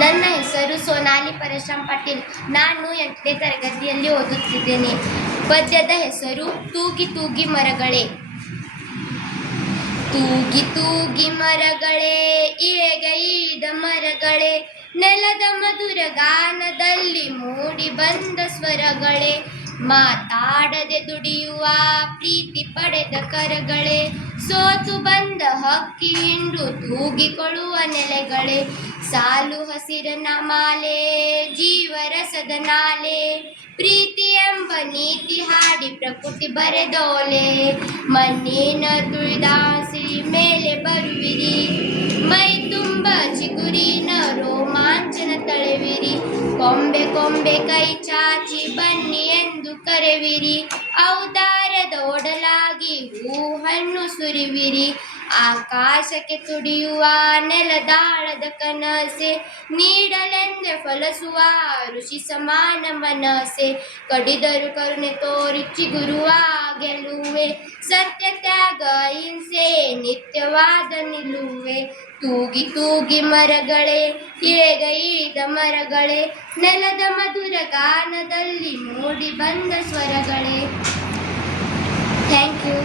ನನ್ನ ಹೆಸರು ಸೋನಾಲಿ ಪರಶುರಾಮ್ ಪಾಟೀಲ್. ನಾನು 8ನೇ ತರಗತಿಯಲ್ಲಿ ಓದುತ್ತಿದ್ದೇನೆ. ಪದ್ಯದ ಹೆಸರು ತೂಗಿ ತೂಗಿ ಮರಗಳೇ. ತೂಗಿ ತೂಗಿ ಮರಗಳೇ, ಇಳೆಗೈದ ಮರಗಳೇ, ನೆಲದ ಮಧುರ ಗಾನದಲ್ಲಿ ಮೂಡಿ ಬಂದ ಸ್ವರಗಳೇ, ಮಾತಾಡದೆ ದುಡಿಯುವ ಪ್ರೀತಿ ಪಡೆದ ಕರಗಳೇ, ಸೋತು ಬಂದ ಹಕ್ಕಿ ಹಿಂಡು ತೂಗಿಕೊಳ್ಳುವ ನೆಲೆಗಳೇ, ಸಾಲು ಹಸಿರನ ಮಾಲೆ, ಜೀವರಸದ ನಾಲೆ, ಪ್ರೀತಿ ಎಂಬ ನೀತಿ ಹಾಡಿ ಪ್ರಕೃತಿ ಬರೆದೋಲೆ, ಮಣ್ಣಿನ ತುಳಿದಾಸಿ ಮೇಲೆ ಬರುವಿರಿ, ಮೈ ತುಂಬ ಚಿಗುರಿನ ರೋಮಾಂಚನ ತಳೆವಿರಿ, ಕೊಂಬೆ ಕೊಂಬೆ ಕೈ ಚಾಚಿ ಬನ್ನಿ ಎಂದು ಕರೆವಿರಿ, ಔದಾರದ ಒಡಲಾಗಿ ಹೂ ಹಣ್ಣು ಸುರಿವಿರಿ, ಆಕಾಶಕ್ಕೆ ತುಡಿಯುವ ನೆಲದಾಳದ ಕನಸೆ, ನೀಡಲೆಂದೆ ಫಲಸುವ ಋಷಿ ಸಮಾನ ಮನಸೆ, ಕಡಿದರು ಕರುಣೆ ತೋರಿ ಚಿಗುರುವ ಗೆಲುವೆ, ಸತ್ಯ ತ್ಯಾಗ ಹಿಂಸೆ ನಿತ್ಯವಾದ ನಿಲುವೆ, ತೂಗಿ ತೂಗಿ ಮರಗಳೇ, ಇಳೆಗೈದ ಮರಗಳೇ, ನೆಲದ ಮಧುರ ಗಾನದಲ್ಲಿ ಮೂಡಿ ಬಂದ ಸ್ವರಗಳೇ. Thank you.